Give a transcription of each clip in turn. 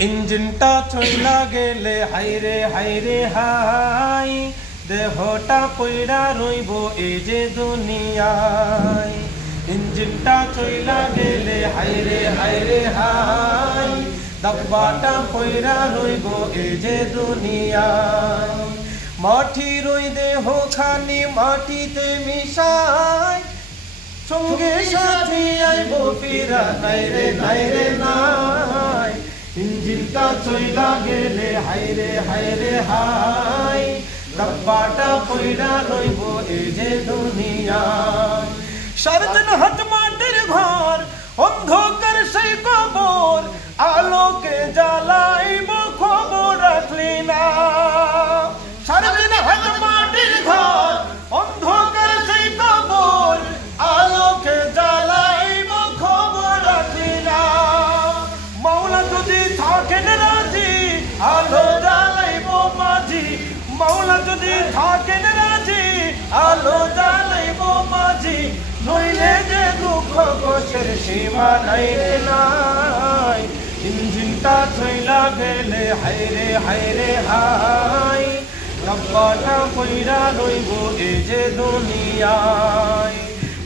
ইঞ্জিনটা চইলা গেলে হাইরে হাইরে হাই, দেহটা পইড়া রইব এই যে দুনিয়ায়। ইঞ্জিনটা চইলা গেলে হাইরে হাইরে হাই, ডাব্বাটা পইড়া রইব এই যে দুনিয়ায়। মাটি রই দেহ খানি মাটিতে মিশাই, সঙ্গে সাথী আইব ফিরা নাইরে নাইরে নাই। ইঞ্জিনটা চইলা গেলে হাইরে হাইরে হাই, ডাব্বাটা পইড়া রইব এই যে দুনিয়ায়। সারাদিন হাত মাটির ঘর, অন্ধকার সেই কবর, আলোকে জ্বালাইব খবর রাখলি না। সারাদিন হাত মাটির ঘর, অন্ধকার সেই কবর, আলোকে জ্বালাইব খবর রাখলি না। মাওলা যদি থাকেন রাজি, আলো জ্বালাইব মাঝি। মাওলা যদি থাকেন রাজি, আলো জ্বালাইব মাঝি। নইলে যে দুঃখ কষ্টের সীমা নাই রে নাই। ইঞ্জিনটা চইলা গেলে হাইরে হাইরে হাই, ডাব্বাটা পইড়া রইব এই যে দুনিয়ায়।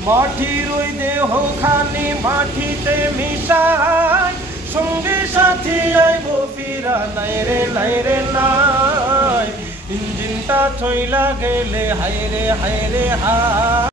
মাটি রই দেহ খানি মাটিতে মিশাই, সঙ্গে সাথী আইব ফিরা নাইরে নাইরে নাই। ইঞ্জিনটা চইলা গেলে হাইরে হাইরে হাই।